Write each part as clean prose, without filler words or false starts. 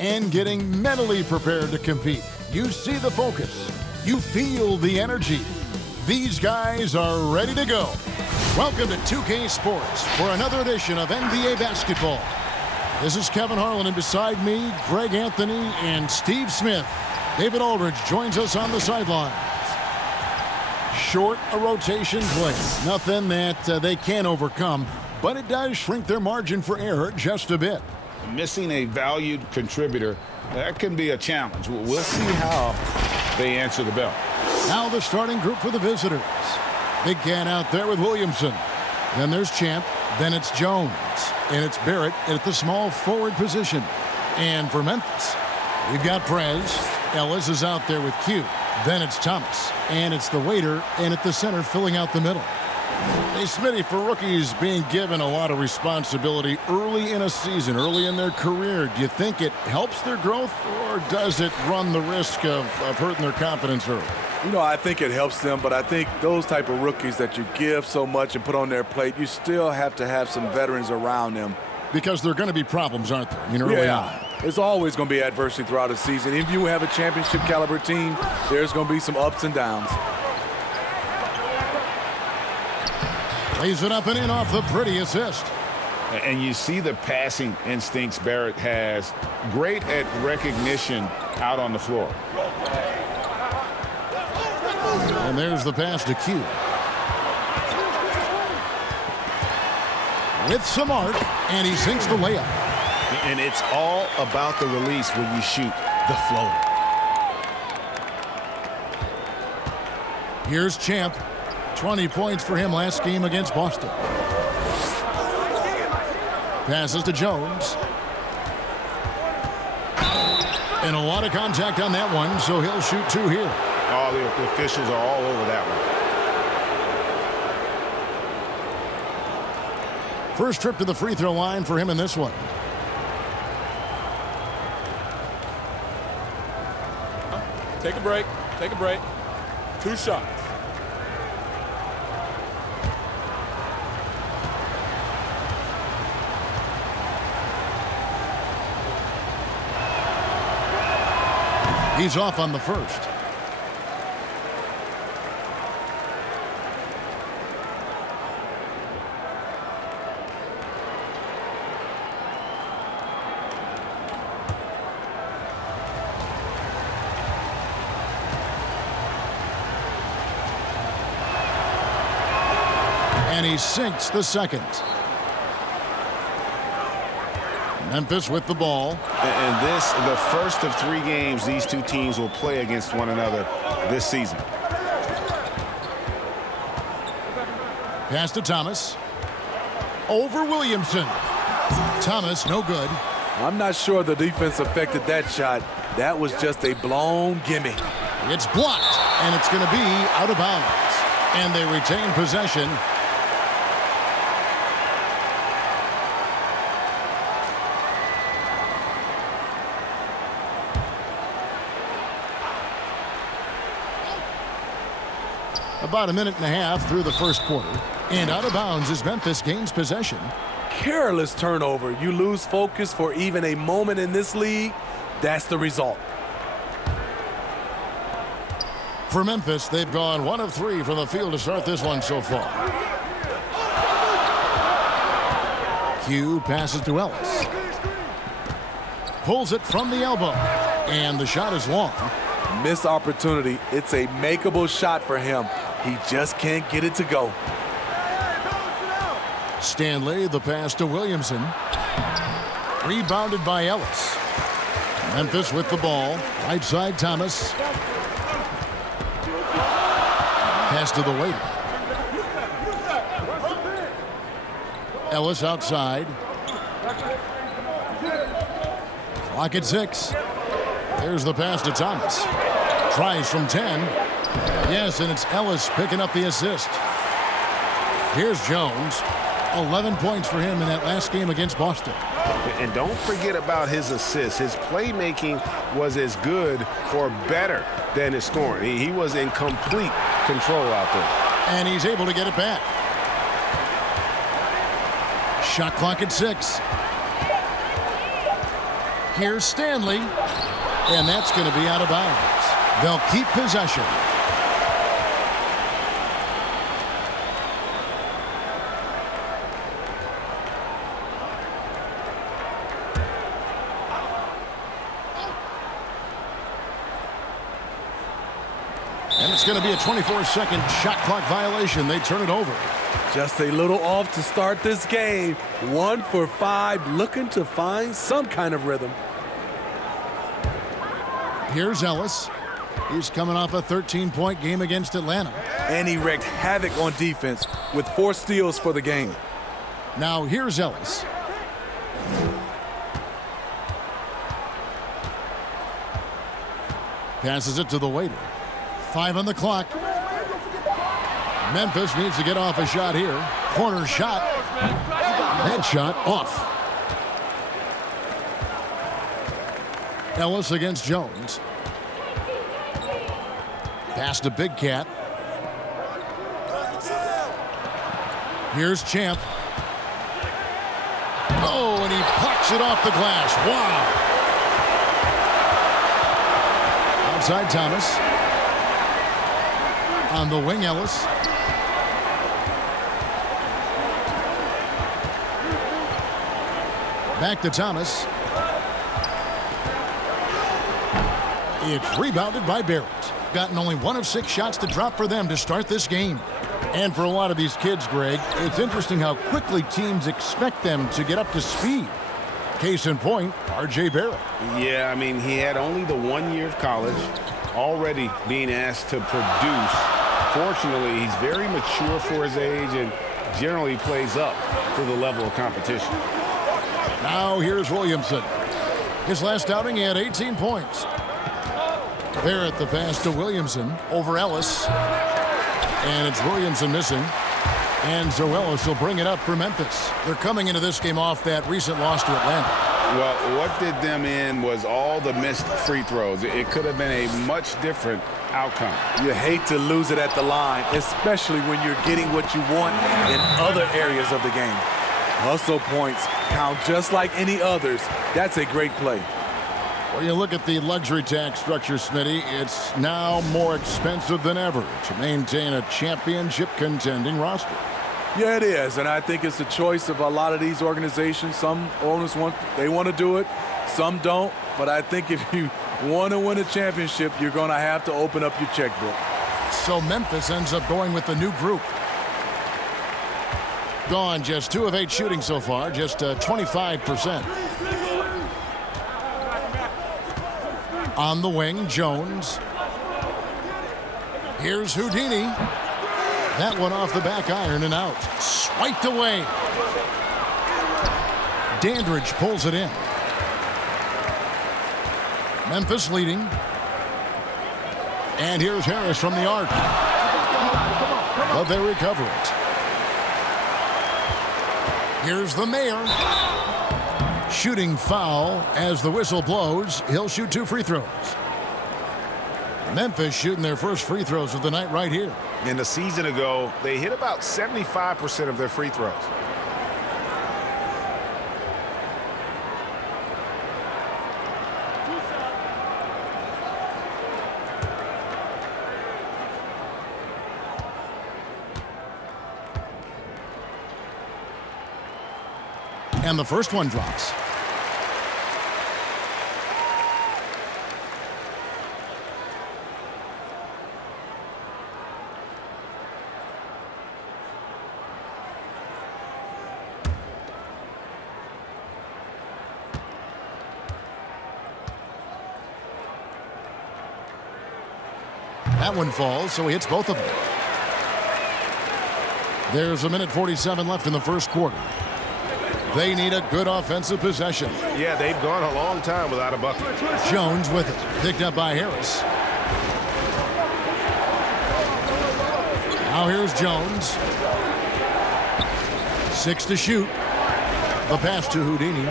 and getting mentally prepared to compete. You see the focus. You feel the energy. These guys are ready to go. Welcome to 2K Sports for another edition of NBA basketball. This is Kevin Harlan, and beside me, Greg Anthony and Steve Smith. David Aldridge joins us on the sidelines. Short a rotation play. Nothing that they can't overcome, but it does shrink their margin for error just a bit. Missing a valued contributor, that can be a challenge. We'll see how they answer the bell. Now the starting group for the visitors. Big can out there with Williamson. Then there's Champ. Then it's Jones. And it's Barrett at the small forward position. And for Memphis, we've got Prez. Ellis is out there with Q. Then it's Thomas. And it's the waiter and at the center filling out the middle. Hey, Smitty, for rookies being given a lot of responsibility early in a season, early in their career, do you think it helps their growth, or does it run the risk of hurting their confidence early? You know, I think it helps them, but I think those type of rookies that you give so much and put on their plate, you still have to have some veterans around them. Because there are going to be problems, aren't there? Early on. There's always going to be adversity throughout the season. If you have a championship caliber team, there's going to be some ups and downs. Lays it up and in off the pretty assist. And you see the passing instincts Barrett has. Great at recognition out on the floor. And there's the pass to Q. With some arc, and he sinks the layup. And it's all about the release when you shoot the floater. Here's Champ. 20 points for him last game against Boston. Passes to Jones. And a lot of contact on that one, so he'll shoot two here. Oh, the officials are all over that one. First trip to the free throw line for him in this one. Take a break. Take a break. 2 shots. He's off on the first. And he sinks the second. Memphis with the ball. And this, the first of 3 games these two teams will play against one another this season. Pass to Thomas. Over Williamson. Thomas, no good. I'm not sure the defense affected that shot. That was just a blown gimme. It's blocked, and it's going to be out of bounds. And they retain possession. About a minute and a half through the first quarter. And out of bounds as Memphis gains possession. Careless turnover. You lose focus for even a moment in this league. That's the result. For Memphis, they've gone 1 of 3 from the field to start this one so far. Q passes to Ellis. Pulls it from the elbow. And the shot is long. Missed opportunity. It's a makeable shot for him. He just can't get it to go. Stanley, the pass to Williamson. Rebounded by Ellis. Memphis with the ball. Right side, Thomas. Pass to the waiter. Ellis outside. Clock at 6. There's the pass to Thomas. Tries from 10. Yes, and it's Ellis picking up the assist. Here's Jones. 11 points for him in that last game against Boston. And don't forget about his assists. His playmaking was as good or better than his scoring. He was in complete control out there. And he's able to get it back. Shot clock at 6. Here's Stanley. And that's going to be out of bounds. They'll keep possession. And it's going to be a 24-second shot clock violation. They turn it over. Just a little off to start this game. 1 for 5, looking to find some kind of rhythm. Here's Ellis. He's coming off a 13-point game against Atlanta. And he wreaked havoc on defense with 4 steals for the game. Now here's Ellis. Passes it to the waiter. 5 on the clock. Memphis needs to get off a shot here. Corner shot. That shot off. Ellis against Jones. Pass to Big Cat. Here's Champ. Oh, and he pucks it off the glass. Wow. Outside Thomas. On the wing, Ellis. Back to Thomas. It's rebounded by Barrett. Gotten only 1 of 6 shots to drop for them to start this game. And for a lot of these kids, Greg, it's interesting how quickly teams expect them to get up to speed. Case in point, R.J. Barrett. Yeah, I mean, he had only the 1 year of college, already being asked to produce. Fortunately, he's very mature for his age and generally plays up to the level of competition. Now here's Williamson. His last outing, he had 18 points. Barrett the pass to Williamson over Ellis. And it's Williamson missing. And so Ellis will bring it up for Memphis. They're coming into this game off that recent loss to Atlanta. Well, what did them in was all the missed free throws. It could have been a much different outcome. You hate to lose it at the line, especially when you're getting what you want in other areas of the game. Hustle points count just like any others. That's a great play. Well, you look at the luxury tax structure, Smitty, it's now more expensive than ever to maintain a championship contending roster. Yeah, it is, and I think it's the choice of a lot of these organizations. Some owners want to do it, some don't. But I think if you want to win a championship, you're going to have to open up your checkbook. So Memphis ends up going with the new group. Gone just 2 of 8 shooting so far, just 25%. On the wing, Jones. Here's Houdini. That one off the back iron and out. Swiped away. Dandridge pulls it in. Memphis leading. And here's Harris from the arc. But they recover it. Here's the mayor. Shooting foul as the whistle blows. He'll shoot 2 free throws. Memphis shooting their first free throws of the night right here. And a season ago, they hit about 75% of their free throws. And the first one drops. That one falls, so he hits both of them. There's 1:47 left in the first quarter. They need a good offensive possession. Yeah, they've gone a long time without a bucket. Jones with it. Picked up by Harris. Now here's Jones. 6 to shoot. The pass to Houdini.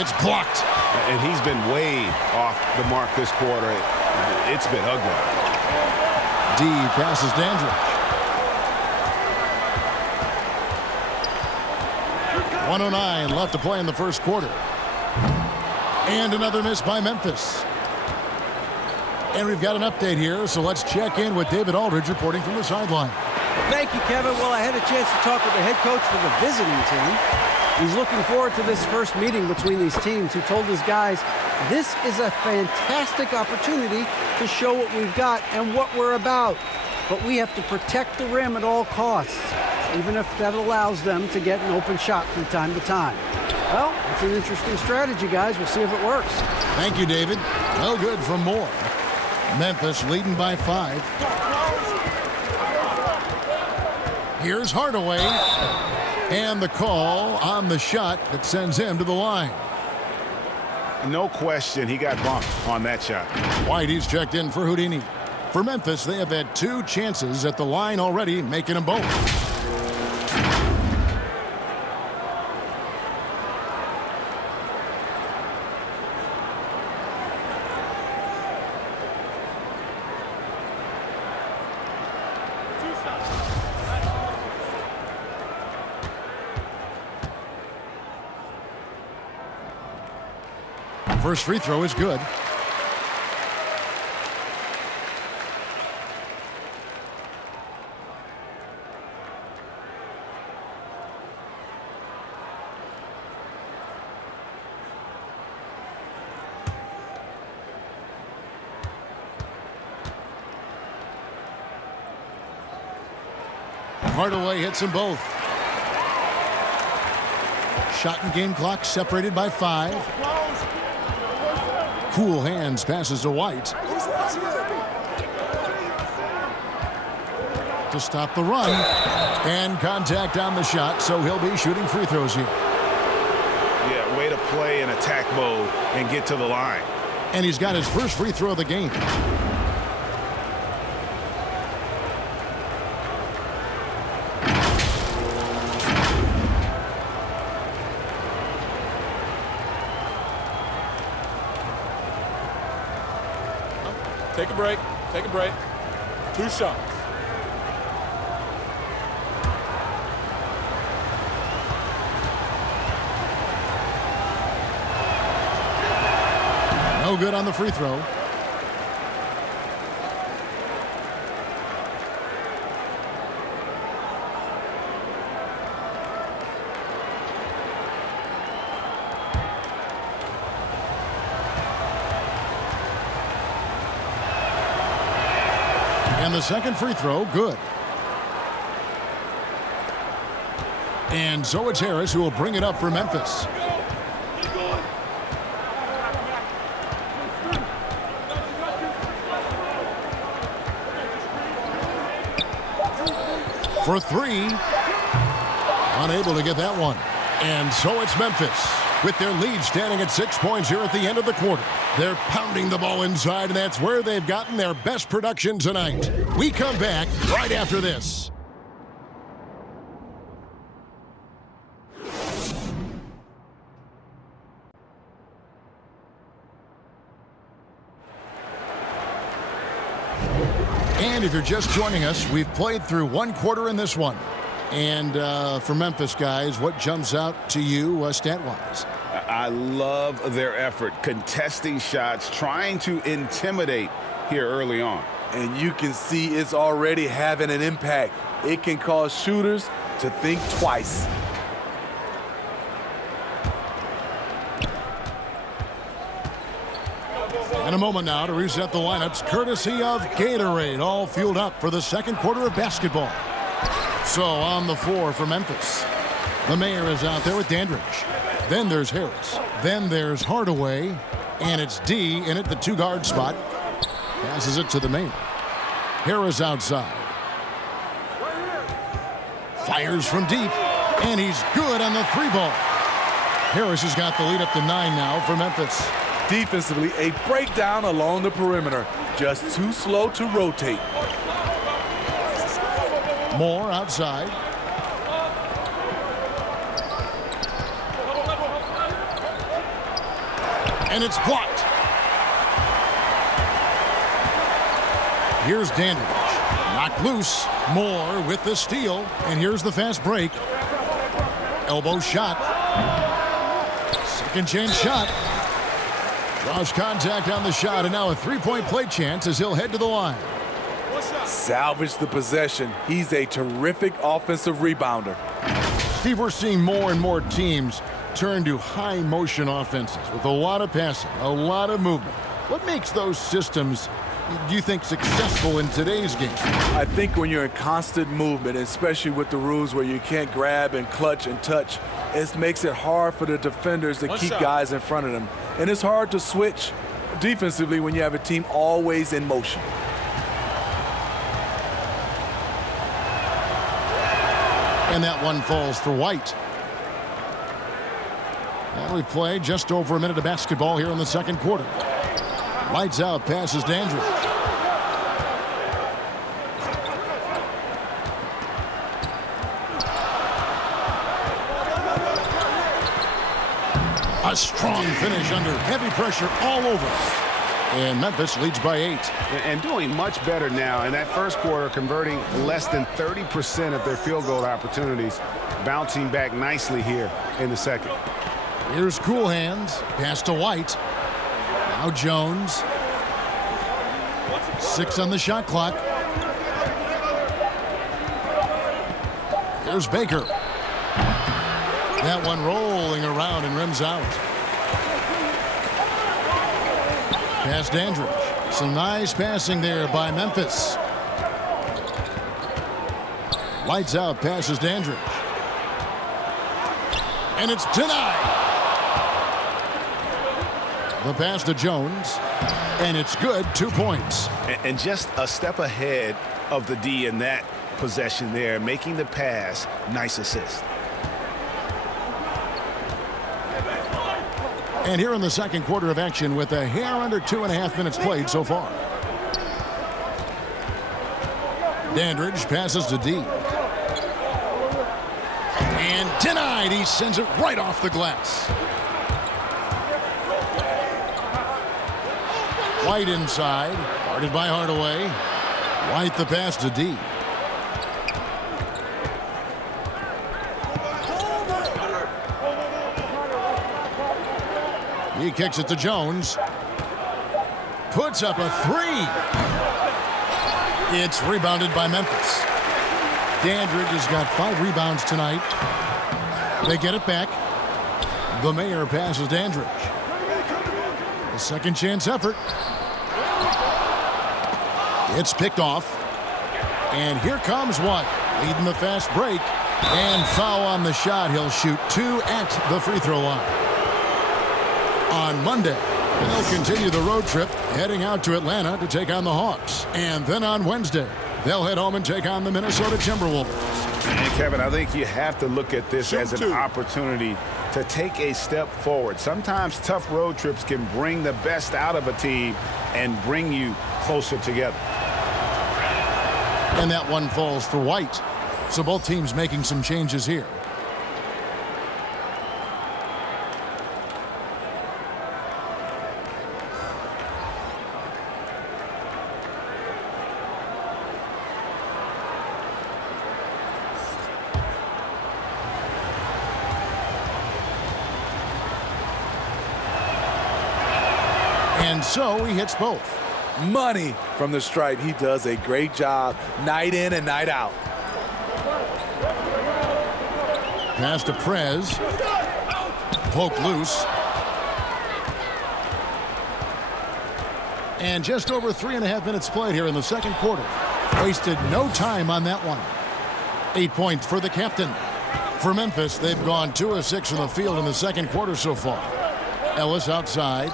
It's blocked. And he's been way off the mark this quarter. It's been ugly. D passes Dandridge. 1:09 left to play in the first quarter. And another miss by Memphis. And we've got an update here, so let's check in with David Aldridge reporting from the sideline. Thank you, Kevin. Well, I had a chance to talk with the head coach for the visiting team. He's looking forward to this first meeting between these teams, who told his guys, this is a fantastic opportunity to show what we've got and what we're about. But we have to protect the rim at all costs, even if that allows them to get an open shot from time to time. Well, it's an interesting strategy, guys. We'll see if it works. Thank you, David. No good from Moore. Memphis leading by 5. Here's Hardaway. And the call on the shot that sends him to the line. No question, he got bumped on that shot. Whitey's checked in for Houdini. For Memphis, they have had 2 chances at the line already, making them both. First free throw is good. Hardaway hits them both. Shot and game clock separated by 5. Cool hands passes to White. To stop the run. And contact on the shot, so he'll be shooting free throws here. Yeah, way to play in attack mode and get to the line. And he's got his first free throw of the game. Take a break. Take a break. 2 shots. No good on the free throw. And the second free throw, good. And so it's Harris who will bring it up for Memphis. For 3. Unable to get that one. And so it's Memphis with their lead standing at 6 points here at the end of the quarter. They're pounding the ball inside, and that's where they've gotten their best production tonight. We come back right after this. And if you're just joining us, we've played through 1 quarter in this one. And for Memphis, guys, what jumps out to you stat-wise? I love their effort, contesting shots, trying to intimidate here early on. And you can see it's already having an impact. It can cause shooters to think twice. In a moment now to reset the lineups, courtesy of Gatorade, all fueled up for the second quarter of basketball. So on the floor for Memphis, the mayor is out there with Dandridge. Then there's Harris. Then there's Hardaway. And it's D in at the 2-guard spot. Passes it to the mayor. Harris outside. Fires from deep. And he's good on the 3-ball. Harris has got the lead up to 9 now for Memphis. Defensively, a breakdown along the perimeter. Just too slow to rotate. Moore outside. And it's blocked. Here's Dandridge. Knocked loose. Moore with the steal. And here's the fast break. Elbow shot. Second chance shot. Draws contact on the shot, and now a three-point play chance as he'll head to the line. Salvage the possession. He's a terrific offensive rebounder. Steve, we're seeing more and more teams turn to high-motion offenses with a lot of passing, a lot of movement. What makes those systems, do you think, successful in today's game? I think when you're in constant movement, especially with the rules where you can't grab and clutch and touch, it makes it hard for the defenders to keep guys in front of them. And it's hard to switch defensively when you have a team always in motion. And that one falls for White. And we've played just over a minute of basketball here in the second quarter. Lights out, passes Dandridge. A strong finish under heavy pressure all over. And Memphis leads by 8. And doing much better now in that first quarter, converting less than 30% of their field goal opportunities, bouncing back nicely here in the second. Here's Cool Hands, pass to White. Now Jones. 6 on the shot clock. Here's Baker. That one rolling around and rims out. Pass Dandridge. Some nice passing there by Memphis. Lights out, passes Dandridge. And it's denied. The pass to Jones. And it's good, 2 points. And just a step ahead of the D in that possession there, making the pass. Nice assist. And here in the second quarter of action with a hair under 2.5 minutes played so far. Dandridge passes to D. And denied. He sends it right off the glass. White inside. Guarded by Hardaway. White the pass to D. He kicks it to Jones. Puts up a 3. It's rebounded by Memphis. Dandridge has got 5 rebounds tonight. They get it back. The Mayor passes Dandridge. A second chance effort. It's picked off. And here comes White, leading the fast break. And foul on the shot. He'll shoot 2 at the free throw line. On Monday, they'll continue the road trip, heading out to Atlanta to take on the Hawks. And then on Wednesday, they'll head home and take on the Minnesota Timberwolves. And Kevin, I think you have to look at this as an opportunity to take a step forward. Sometimes tough road trips can bring the best out of a team and bring you closer together. And that one falls for White. So both teams making some changes here. And so he hits both. Money from the stripe. He does a great job night in and night out. Pass to Prez. Poke loose. And just over 3.5 minutes played here in the second quarter. Wasted no time on that one. 8 points for the captain. For Memphis, they've gone 2 of 6 from the field in the second quarter so far. Ellis outside.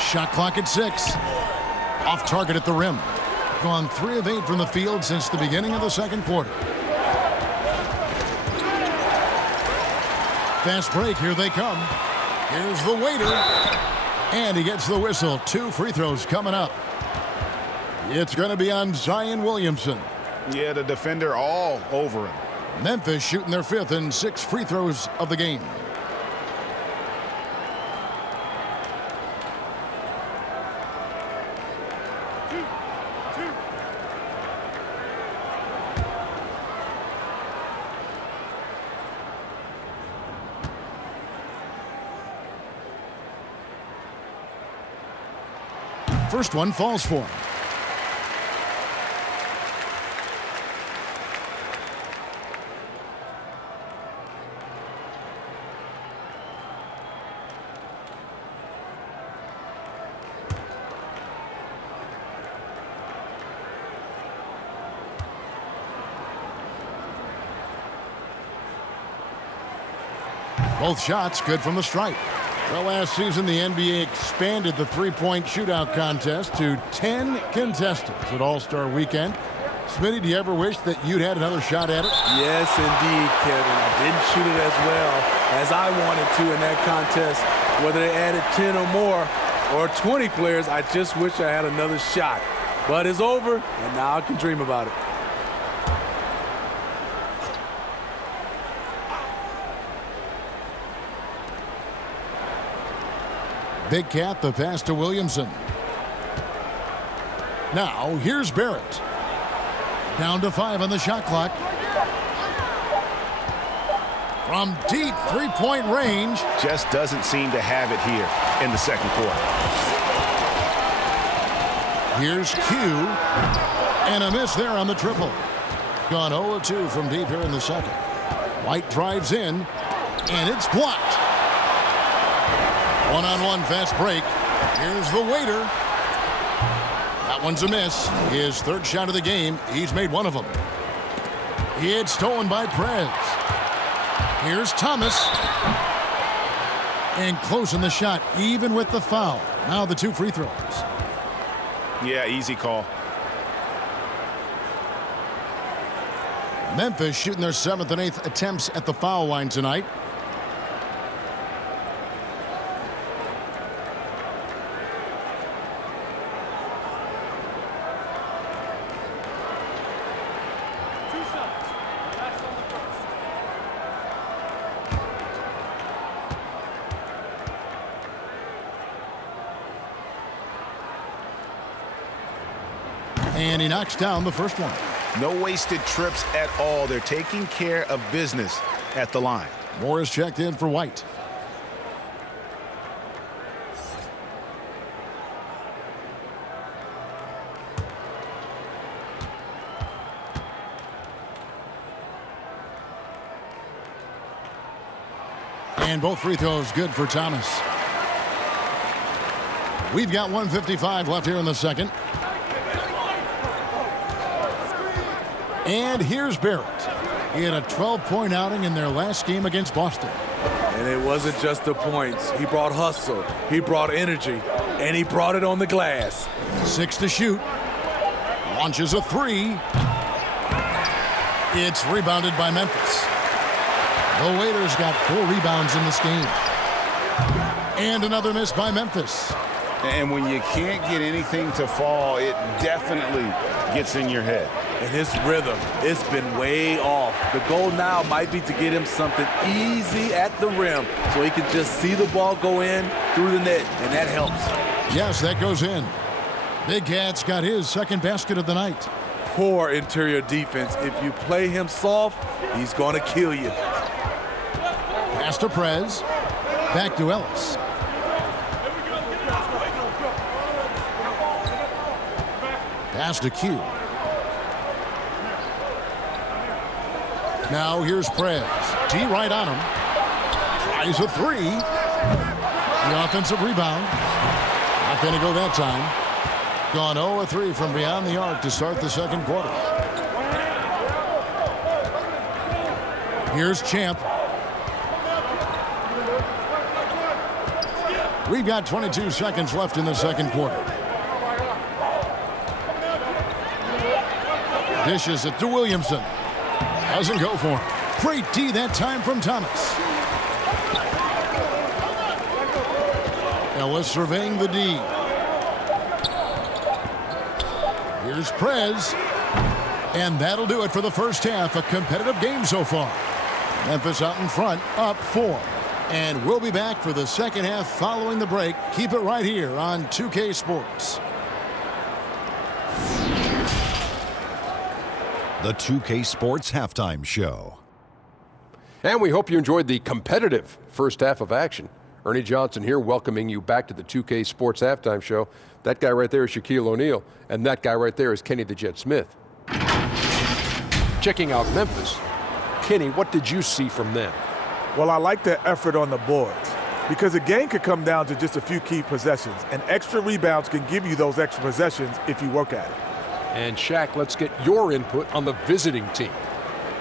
Shot clock at 6. Off target at the rim. Gone 3 of 8 from the field since the beginning of the second quarter. Fast break, here they come. Here's the waiter. And he gets the whistle. 2 free throws coming up. It's going to be on Zion Williamson. Yeah, the defender all over him. Memphis shooting their 5th and 6 free throws of the game. First one falls for him. Both shots good from the stripe. Well, last season, the NBA expanded the three-point shootout contest to 10 contestants at All-Star Weekend. Smitty, do you ever wish that you'd had another shot at it? Yes, indeed, Kevin. I didn't shoot it as well as I wanted to in that contest. Whether they added 10 or more or 20 players, I just wish I had another shot. But it's over, and now I can dream about it. Big Cat, the pass to Williamson. Now, here's Barrett. Down to 5 on the shot clock. From deep three-point range. Just doesn't seem to have it here in the second quarter. Here's Q. And a miss there on the triple. Gone 0-2 from deep here in the second. White drives in, and it's blocked. One-on-one fast break. Here's the waiter. That one's a miss. His third shot of the game. He's made one of them. It's stolen by Prez. Here's Thomas. And closing the shot, even with the foul. Now the 2 free throws. Yeah, easy call. Memphis shooting their 7th and 8th attempts at the foul line tonight. And he knocks down the first one. No wasted trips at all. They're taking care of business at the line. Morris checked in for White. And both free throws good for Thomas. We've got 1:55 left here in the second. And here's Barrett. He had a 12-point outing in their last game against Boston. And it wasn't just the points. He brought hustle. He brought energy. And he brought it on the glass. 6 to shoot. Launches a 3. It's rebounded by Memphis. The Waiters got 4 rebounds in this game. And another miss by Memphis. And when you can't get anything to fall, it definitely gets in your head. And his rhythm, it's been way off. The goal now might be to get him something easy at the rim so he can just see the ball go in through the net, and that helps. Yes, that goes in. Big Cat's got his second basket of the night. Poor interior defense. If you play him soft, he's going to kill you. Pass to Prez. Back to Ellis. Pass to Q. Now here's Prez. T right on him. Tries a 3. The offensive rebound. Not going to go that time. Gone 0-3 from beyond the arc to start the second quarter. Here's Champ. We've got 22 seconds left in the second quarter. Dishes it to Williamson. Doesn't go for him. Great D that time from Thomas. Ellis surveying the D. Here's Prez. And that'll do it for the first half. A competitive game so far. Memphis out in front, up 4. And we'll be back for the second half following the break. Keep it right here on 2K Sports. the 2K Sports Halftime Show. And we hope you enjoyed the competitive first half of action. Ernie Johnson here welcoming you back to the 2K Sports Halftime Show. That guy right there is Shaquille O'Neal, and that guy right there is Kenny the Jet Smith. Checking out Memphis. Kenny, what did you see from them? Well, I like their effort on the boards because the game could come down to just a few key possessions, and extra rebounds can give you those extra possessions if you work at it. And Shaq, let's get your input on the visiting team.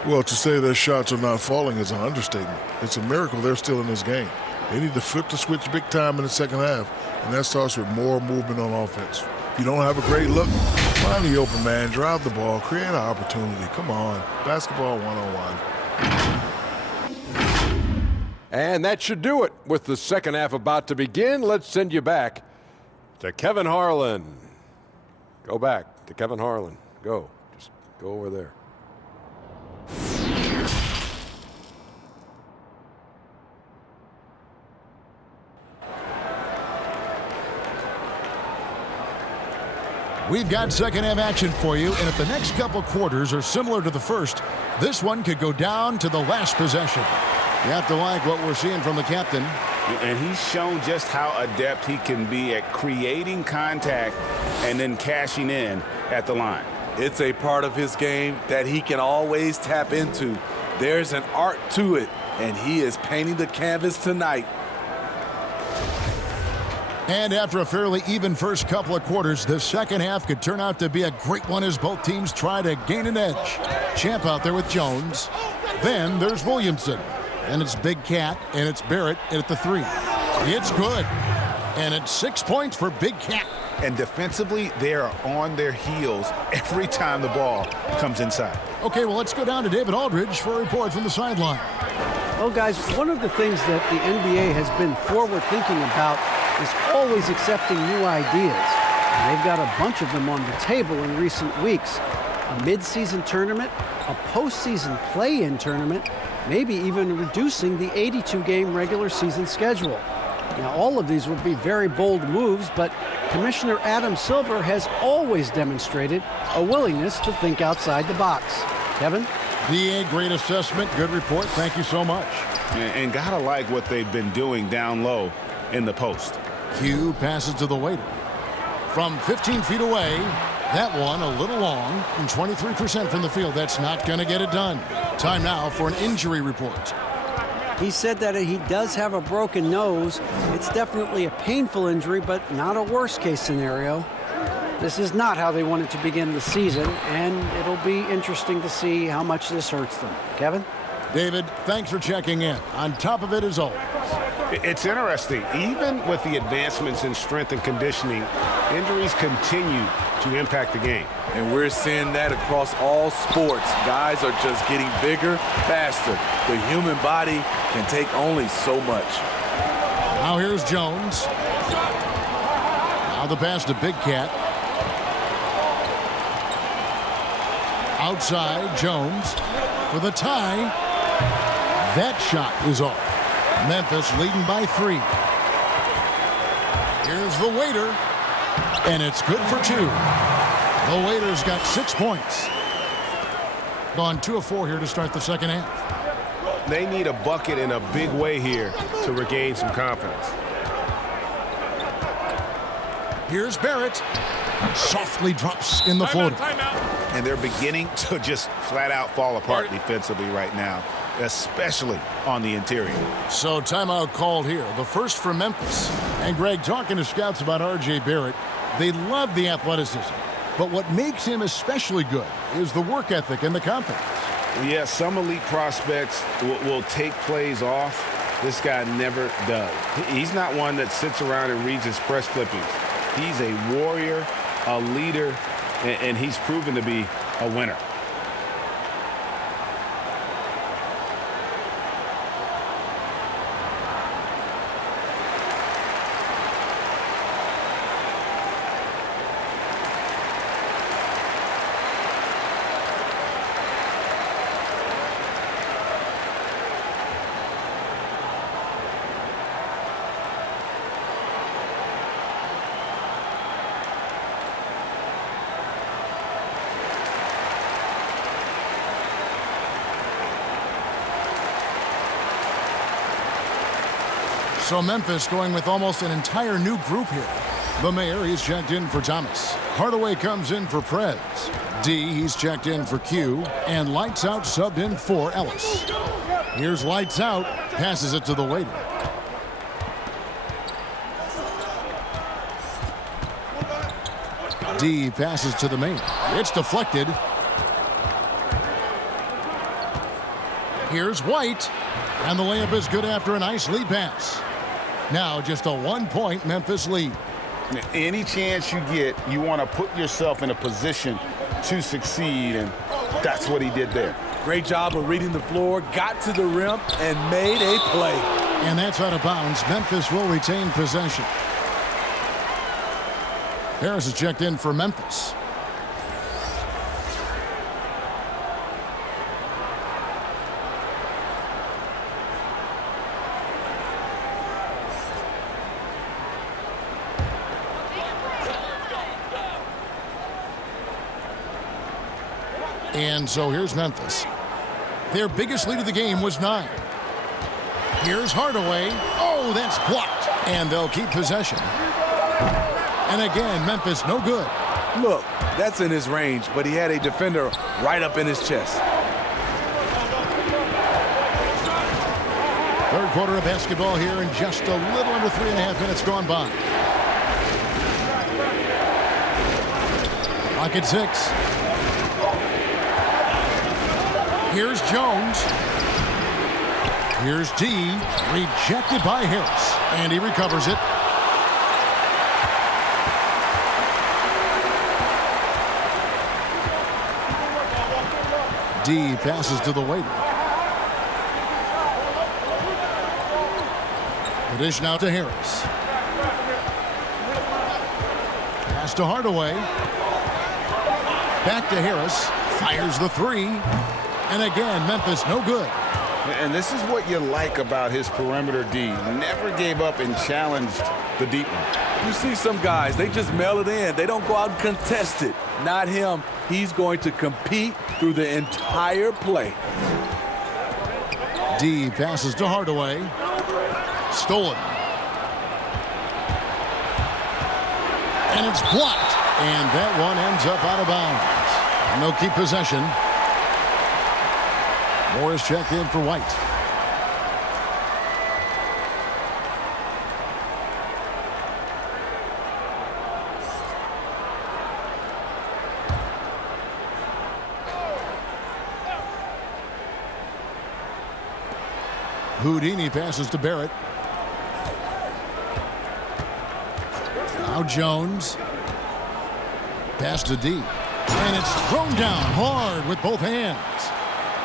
Well, to say their shots are not falling is an understatement. It's a miracle they're still in this game. They need to flip the switch big time in the second half, and that starts with more movement on offense. If you don't have a great look, find the open man, drive the ball, create an opportunity. Come on, basketball 101. And that should do it. With the second half about to begin, let's send you back to Kevin Harlan. Go back to Kevin Harlan. Go. Just go over there. We've got second half action for you, and if the next couple quarters are similar to the first, this one could go down to the last possession. You have to like what we're seeing from the captain. And he's shown just how adept he can be at creating contact and then cashing in at the line. It's a part of his game that he can always tap into. There's an art to it, and he is painting the canvas tonight. And after a fairly even first couple of quarters, the second half could turn out to be a great one as both teams try to gain an edge. Champ out there with Jones. Then there's Williamson. And it's Big Cat, and it's Barrett at the 3. It's good. And it's 6 points for Big Cat. And defensively, they are on their heels every time the ball comes inside. Okay, well, let's go down to David Aldridge for a report from the sideline. Well, guys, one of the things that the NBA has been forward-thinking about is always accepting new ideas. And they've got a bunch of them on the table in recent weeks. A mid-season tournament, a postseason play-in tournament, maybe even reducing the 82-game regular season schedule. Now, all of these would be very bold moves, but Commissioner Adam Silver has always demonstrated a willingness to think outside the box. Kevin? DA, great assessment, good report. Thank you so much. And gotta like what they've been doing down low in the post. Q passes to the waiter. From 15 feet away, that one a little long, and 23% from the field. That's not going to get it done. Time now for an injury report. He said that he does have a broken nose. It's definitely a painful injury, but not a worst-case scenario. This is not how they wanted to begin the season, and it'll be interesting to see how much this hurts them. Kevin? David, thanks for checking in. On top of it as always. It's interesting. Even with the advancements in strength and conditioning, injuries continue to impact the game. And we're seeing that across all sports. Guys are just getting bigger, faster. The human body can take only so much. Now here's Jones. Now the pass to Big Cat. Outside, Jones for the tie. That shot is off. Memphis leading by 3. Here's the waiter, and it's good for 2. The waiter's got 6 points. Gone 2 of 4 here to start the second half. They need a bucket in a big way here to regain some confidence. Here's Barrett. Softly drops in the floater. And they're beginning to just flat out fall apart defensively right now, especially on the interior. So timeout called here. The first for Memphis. And Greg, talking to scouts about R.J. Barrett, they love the athleticism. But what makes him especially good is the work ethic and the confidence. Yeah, some elite prospects will take plays off. This guy never does. He's not one that sits around and reads his press clippings. He's a warrior, a leader, and he's proven to be a winner. So Memphis going with almost an entire new group here. The mayor, he's checked in for Thomas. Hardaway comes in for Prez. D, he's checked in for Q. And Lights Out subbed in for Ellis. Here's Lights Out. Passes it to the waiter. D passes to the main. It's deflected. Here's White. And the layup is good after a nice lead pass. Now just a 1-point Memphis lead. Any chance you get, you want to put yourself in a position to succeed, and that's what he did there. Great job of reading the floor, got to the rim, and made a play. And that's out of bounds. Memphis will retain possession. Harris is checked in for Memphis. And so here's Memphis. Their biggest lead of the game was 9. Here's Hardaway. Oh, that's blocked. And they'll keep possession. And again, Memphis no good. Look, that's in his range, but he had a defender right up in his chest. Third quarter of basketball here, and just a little under 3.5 minutes gone by. Clock at 6. Here's Jones. Here's D. Rejected by Harris. And he recovers it. D passes to the waiter. The dish now to Harris. Pass to Hardaway. Back to Harris. Fires the 3. And again, Memphis no good. And this is what you like about his perimeter D. Never gave up and challenged the deep one. You see some guys, they just mail it in. They don't go out and contest it. Not him. He's going to compete through the entire play. D passes to Hardaway. Stolen. And it's blocked. And that one ends up out of bounds. And they'll keep possession. Morris checked in for White. Houdini passes to Barrett. Now Jones. Pass to D. And it's thrown down hard with both hands.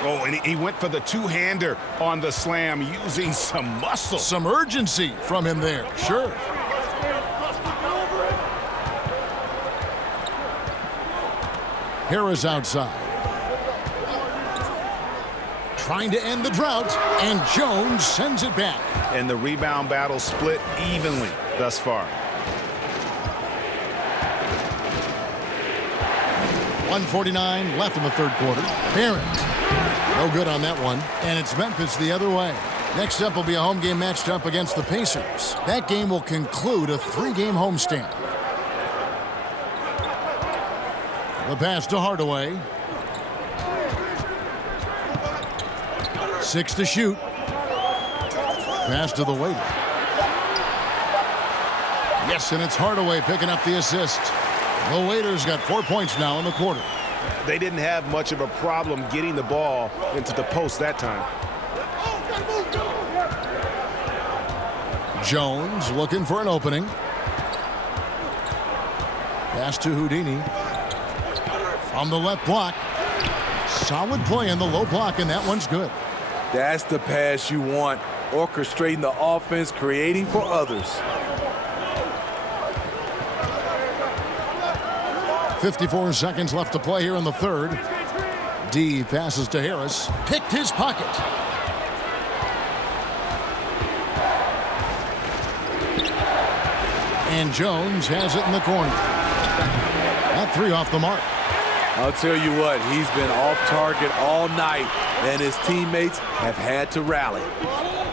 Oh, and he went for the two-hander on the slam, using some muscle. Some urgency from him there, sure. Harris outside. Trying to end the drought, and Jones sends it back. And the rebound battle split evenly thus far. 1:49 left in the third quarter. Barrett. No good on that one. And it's Memphis the other way. Next up will be a home game matched up against the Pacers. That game will conclude a 3-game homestand. The pass to Hardaway. 6 to shoot. Pass to the waiter. Yes, and it's Hardaway picking up the assist. The Waiters got 4 points now in the quarter. They didn't have much of a problem getting the ball into the post that time. Jones looking for an opening. Pass to Houdini. From the left block. Solid play in the low block, and that one's good. That's the pass you want. Orchestrating the offense, creating for others. 54 seconds left to play here in the third. D passes to Harris. Picked his pocket. And Jones has it in the corner. That 3 off the mark. I'll tell you what, he's been off target all night, and his teammates have had to rally.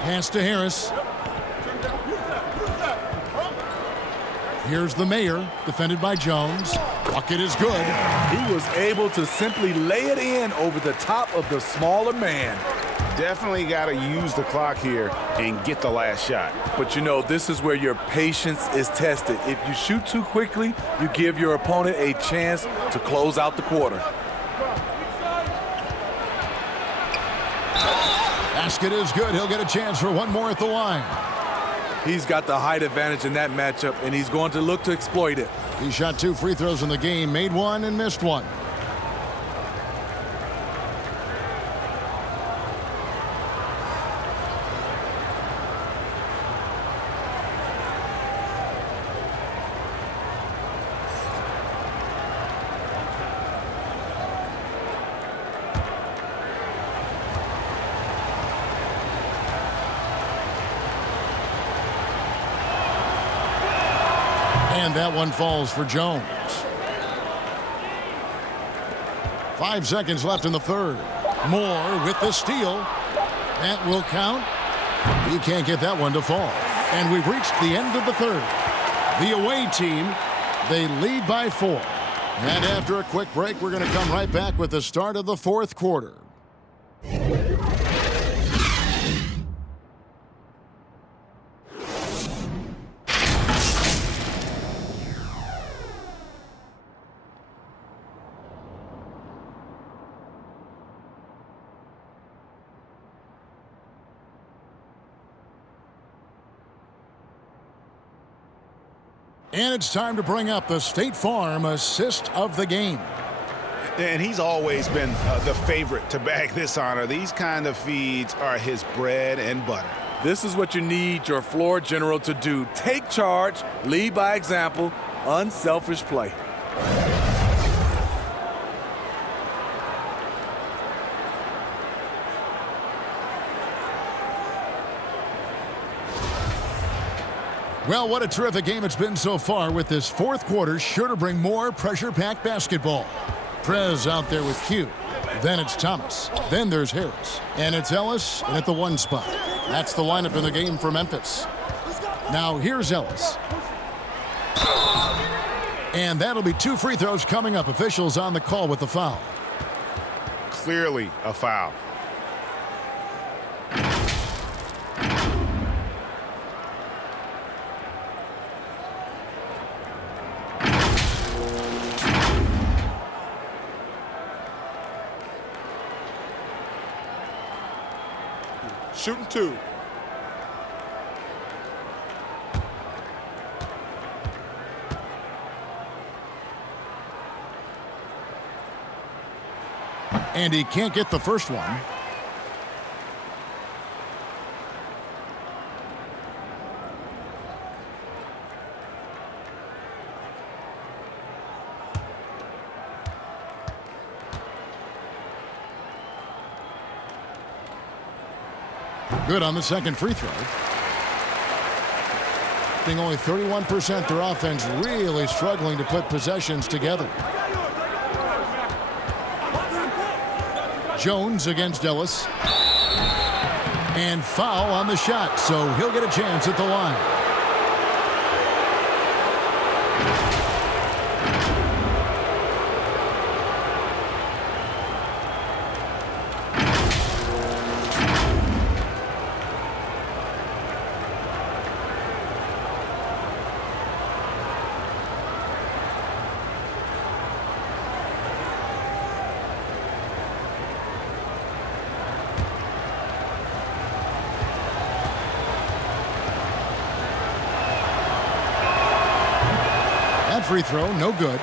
Pass to Harris. Here's the Mayor, defended by Jones. Bucket is good. He was able to simply lay it in over the top of the smaller man. Definitely got to use the clock here and get the last shot. But you know, this is where your patience is tested. If you shoot too quickly, you give your opponent a chance to close out the quarter. Basket is good. He'll get a chance for one more at the line. He's got the height advantage in that matchup, and he's going to look to exploit it. He shot 2 free throws in the game, made one and missed one. And that one falls for Jones. 5 seconds left in the third. Moore with the steal. That will count. He can't get that one to fall. And we've reached the end of the third. The away team, they lead by 4. And after a quick break, we're going to come right back with the start of the fourth quarter. And it's time to bring up the State Farm assist of the game. And he's always been the favorite to bag this honor. These kind of feeds are his bread and butter. This is what you need your floor general to do. Take charge, lead by example, unselfish play. Well, what a terrific game it's been so far, with this fourth quarter sure to bring more pressure-packed basketball. Prez out there with Q. Then it's Thomas. Then there's Harris. And it's Ellis at the 1 spot. That's the lineup in the game for Memphis. Now here's Ellis. And that'll be 2 free throws coming up. Officials on the call with the foul. Clearly a foul. Shooting 2. And he can't get the first one. Good on the second free throw. Being only 31%, their offense really struggling to put possessions together. Jones against Ellis. And foul on the shot, so he'll get a chance at the line. Free throw, no good.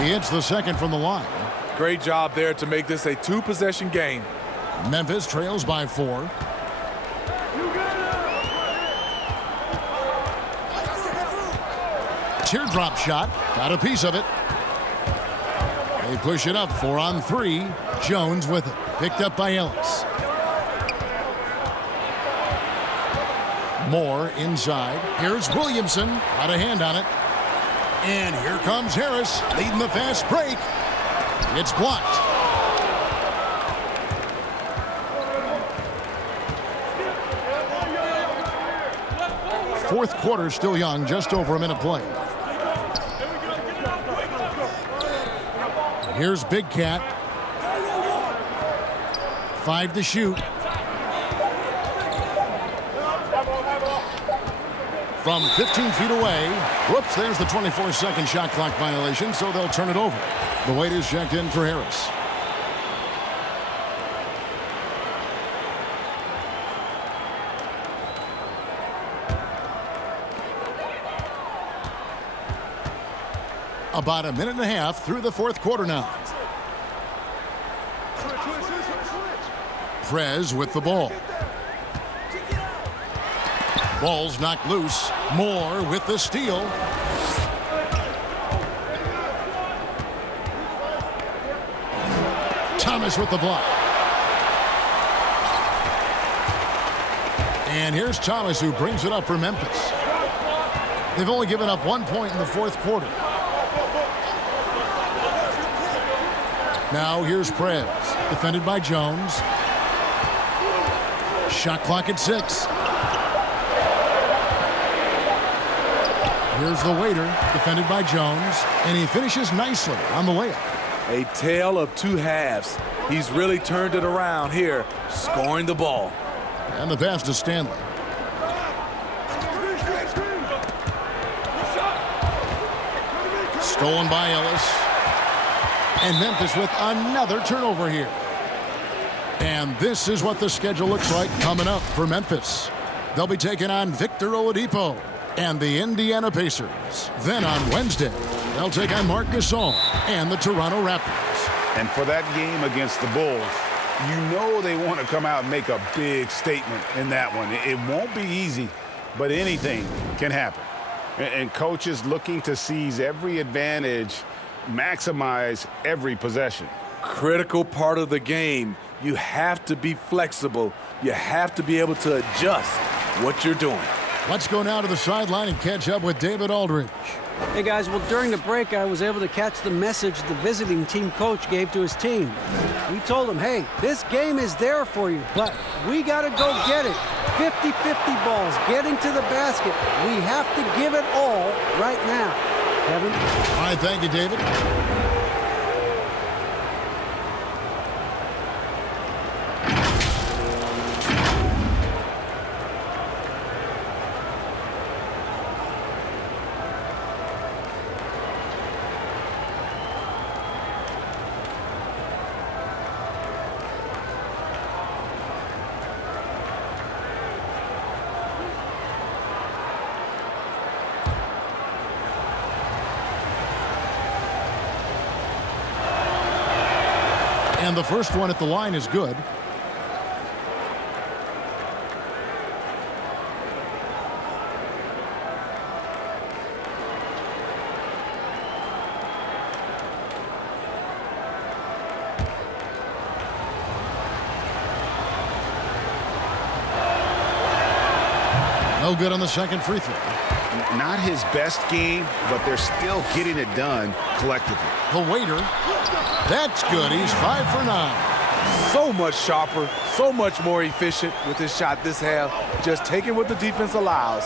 He hits the second from the line. Great job there to make this a 2-possession game. Memphis trails by 4. Teardrop shot, got a piece of it. They push it up, 4 on 3. Jones with it, picked up by Ellis. Moore inside. Here's Williamson. Got a hand on it. And here comes Harris leading the fast break. It's blocked. Fourth quarter still young, just over a minute play. Here's Big Cat. 5 to shoot. From 15 feet away. Whoops, there's the 24-second shot clock violation, so they'll turn it over. The waiter's checked in for Harris. About a minute and a half through the fourth quarter now. Prez with the ball. Ball's knocked loose. Moore with the steal. Thomas with the block. And here's Thomas, who brings it up for Memphis. They've only given up 1 point in the fourth quarter. Now here's Prez, defended by Jones. Shot clock at 6. Here's the waiter, defended by Jones, and he finishes nicely on the layup. A tale of two halves. He's really turned it around here, scoring the ball. And the pass to Stanley. Stolen by Ellis. And Memphis with another turnover here. And this is what the schedule looks like coming up for Memphis. They'll be taking on Victor Oladipo and the Indiana Pacers. Then on Wednesday, they'll take on Marc Gasol and the Toronto Raptors. And for that game against the Bulls, you know they want to come out and make a big statement in that one. It won't be easy, but anything can happen. And coaches looking to seize every advantage, maximize every possession. Critical part of the game. You have to be flexible. You have to be able to adjust what you're doing. Let's go now to the sideline and catch up with David Aldridge. Hey, guys, well, during the break, I was able to catch the message the visiting team coach gave to his team. He told them, hey, this game is there for you, but we got to go get it. 50-50 balls, getting to the basket. We have to give it all right now. Kevin? All right, thank you, David. And the first one at the line is good. No good on the second free throw. Not his best game, but they're still getting it done collectively. The waiter. That's good. He's 5 for 9. So much sharper, so much more efficient with his shot this half. Just taking what the defense allows.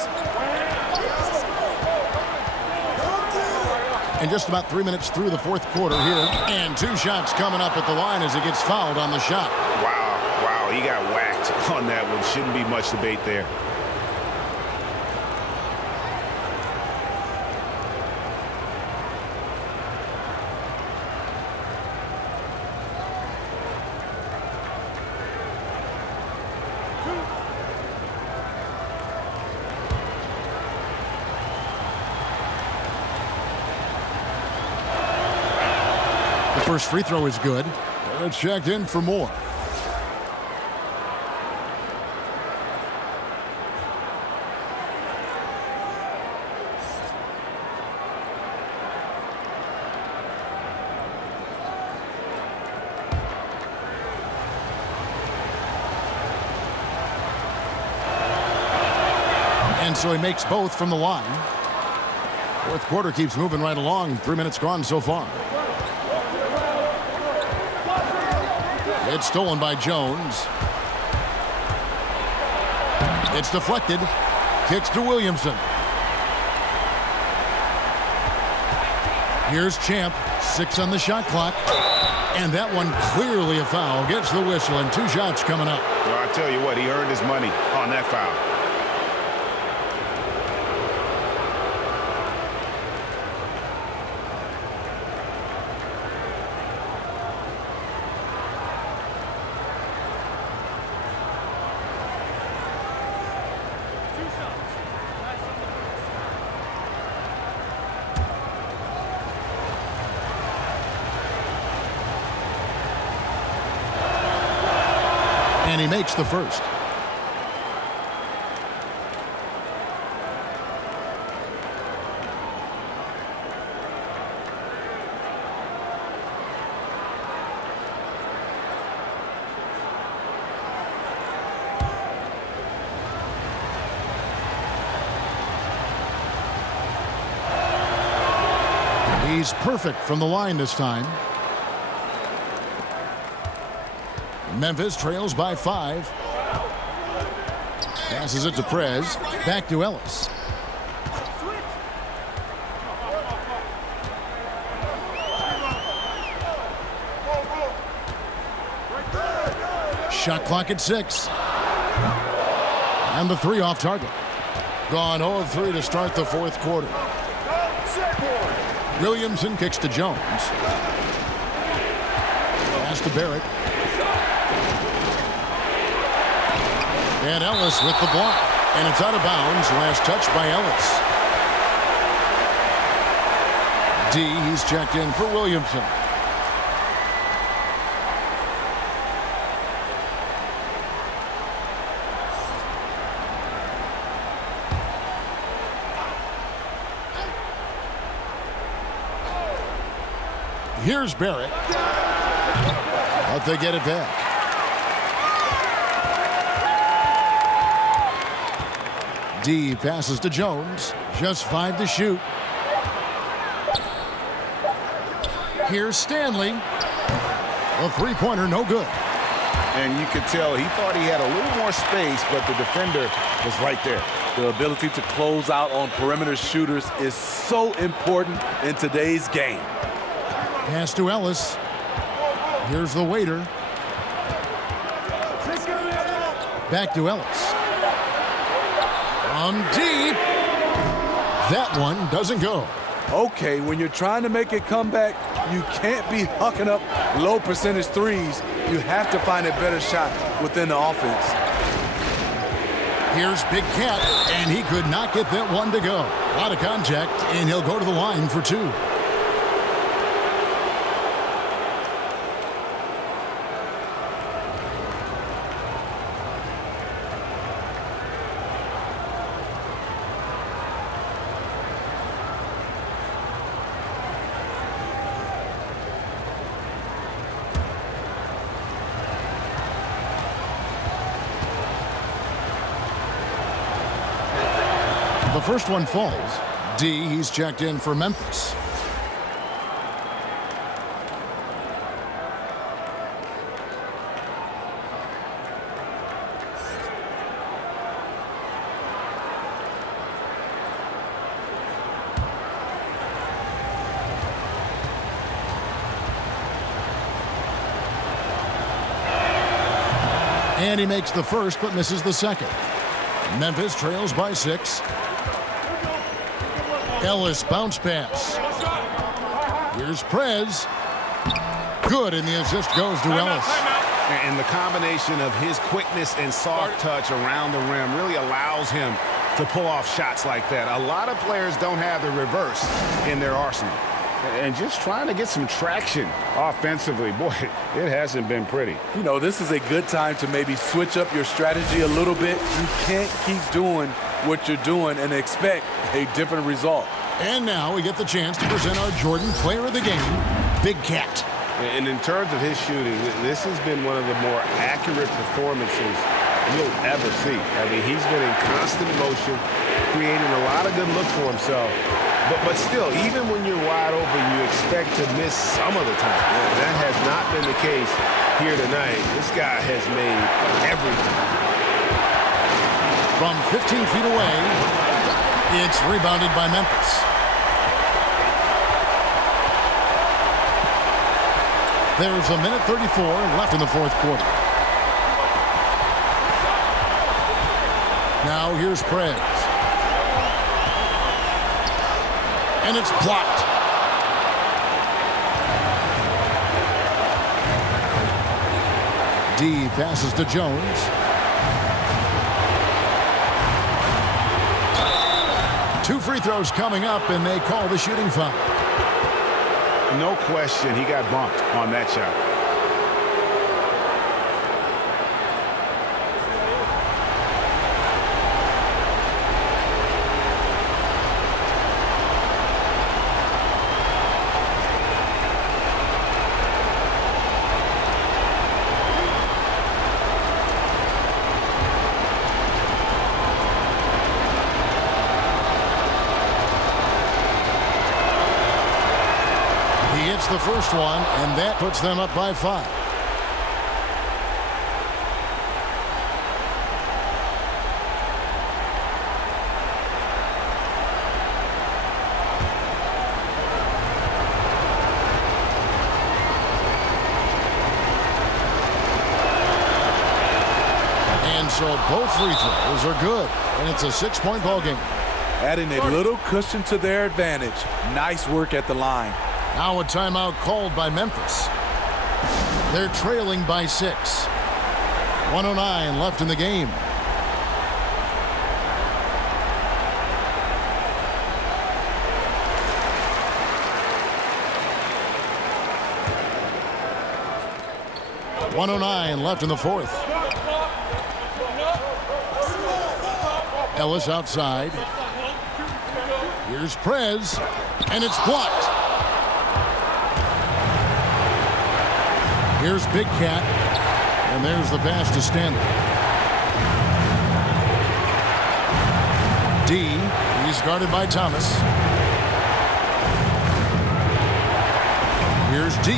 And just about 3 minutes through the fourth quarter here. And 2 shots coming up at the line as he gets fouled on the shot. Wow, he got whacked on that one. Shouldn't be much debate there. First free throw is good. It's checked in for Moore. so he makes both from the line. Fourth quarter keeps moving right along. 3 minutes gone so far. It's stolen by Jones. It's deflected. Kicks to Williamson. Here's Champ. 6 on the shot clock. And that one clearly a foul. Gets the whistle and 2 shots coming up. Well, I tell you what, he earned his money on that foul. And he makes the first. He's perfect from the line this time. Memphis trails by 5. Passes it to Prez. Back to Ellis. Shot clock at 6. And the 3 off target. Gone 0 of 3 to start the fourth quarter. Williamson kicks to Jones. Pass to Barrett. And Ellis with the block. And it's out of bounds. Last touch by Ellis. He's checked in for Williamson. Here's Barrett. But they get it back. Passes to Jones. Just 5 to shoot. Here's Stanley. A three-pointer, no good. And you could tell he thought he had a little more space, but the defender was right there. The ability to close out on perimeter shooters is so important in today's game. Pass to Ellis. Here's the waiter. Back to Ellis. From deep. That one doesn't go. Okay, when you're trying to make a comeback, you can't be hucking up low percentage threes. You have to find a better shot within the offense. Here's Big Cat, and he could not get that one to go. A lot of contact, and he'll go to the line for 2. The first one falls. He's checked in for Memphis. And he makes the first but misses the second. Memphis trails by 6. Ellis bounce pass. Here's Prez. Good, and the assist goes to Ellis. And the combination of his quickness and soft touch around the rim really allows him to pull off shots like that. A lot of players don't have the reverse in their arsenal. And just trying to get some traction offensively, boy, it hasn't been pretty. You know, this is a good time to maybe switch up your strategy a little bit. You can't keep doing what you're doing and expect a different result. And now we get the chance to present our Jordan Player of the Game, Big Cat. And in terms of his shooting, this has been one of the more accurate performances you'll ever see. I mean, he's been in constant motion, creating a lot of good looks for himself. But still, even when you're wide open, you expect to miss some of the time. And that has not been the case here tonight. This guy has made everything. From 15 feet away, it's rebounded by Memphis. There's a minute 34 left in the fourth quarter. Now here's Prez. And it's blocked. D passes to Jones. Two free throws coming up, and they call the shooting foul. No question, he got bumped on that shot. The first one, and that puts them up by 5. And so both free throws are good, and it's a 6-point ball game. Adding a little cushion to their advantage. Nice work at the line. Now a timeout called by Memphis. They're trailing by 6. 1:09 left in the game. .109 left in the fourth. Ellis outside. Here's Prez, and it's blocked. Here's Big Cat, and there's the pass to Stanley. D, he's guarded by Thomas. Here's D,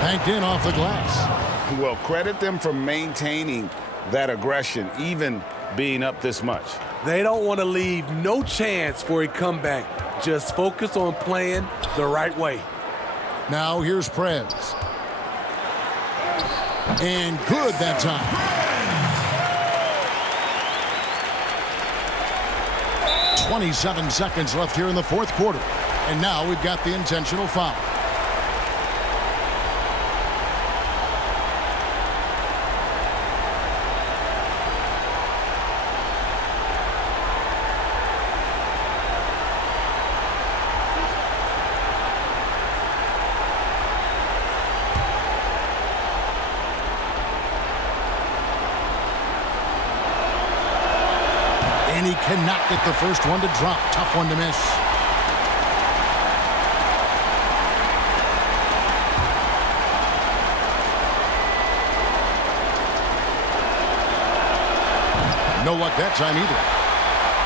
banked in off the glass. Well, credit them for maintaining that aggression, even being up this much. They don't want to leave no chance for a comeback. Just focus on playing the right way. Now here's Prez. And good that time. 27 seconds left here in the fourth quarter. And now we've got the intentional foul. And he cannot get the first one to drop. Tough one to miss. No luck that time either.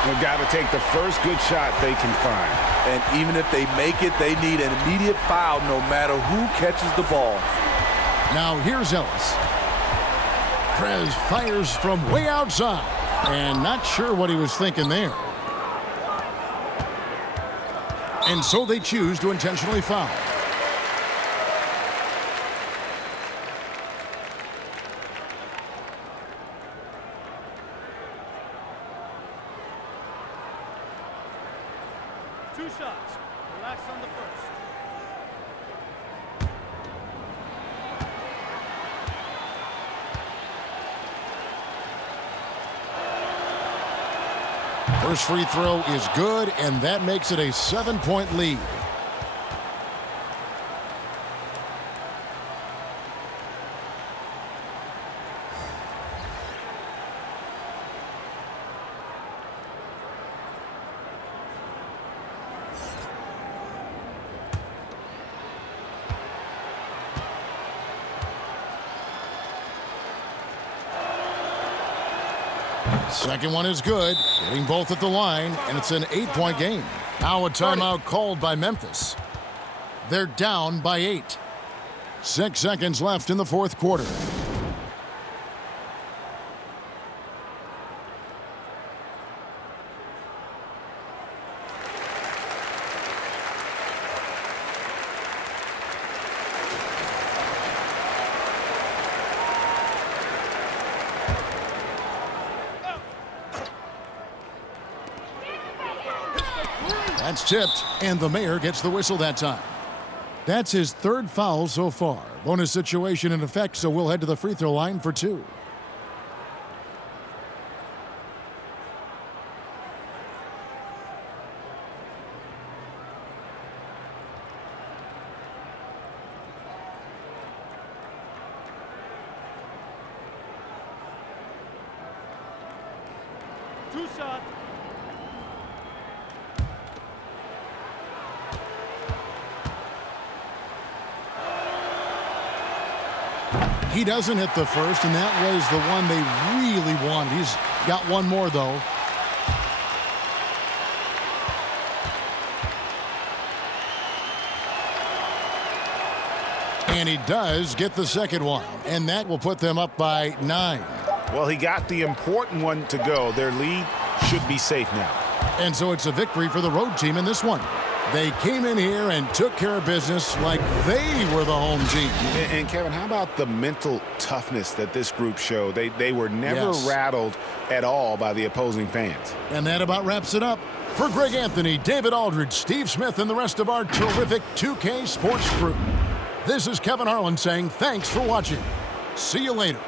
They've got to take the first good shot they can find. And even if they make it, they need an immediate foul no matter who catches the ball. Now here's Ellis. Prez fires from way outside. And not sure what he was thinking there. And so they choose to intentionally foul. Two shots. Relax on the first. First free throw is good, and that makes it a 7-point lead. Second one is good. Hitting both at the line, and it's an 8-point game. Now a timeout called by Memphis. They're down by 8. 6 seconds left in the fourth quarter. That's tipped, and the mayor gets the whistle that time. That's his third foul so far. Bonus situation in effect, so we'll head to the free throw line for 2. Two shot. He doesn't hit the first, and that was the one they really wanted. He's got one more, though. And he does get the second one, and that will put them up by 9. Well, he got the important one to go. Their lead should be safe now. And so it's a victory for the road team in this one. They came in here and took care of business like they were the home team. And Kevin, how about the mental toughness that this group showed? They were never rattled at all by the opposing fans. And that about wraps it up. For Greg Anthony, David Aldridge, Steve Smith, and the rest of our terrific 2K Sports crew, this is Kevin Harlan saying thanks for watching. See you later.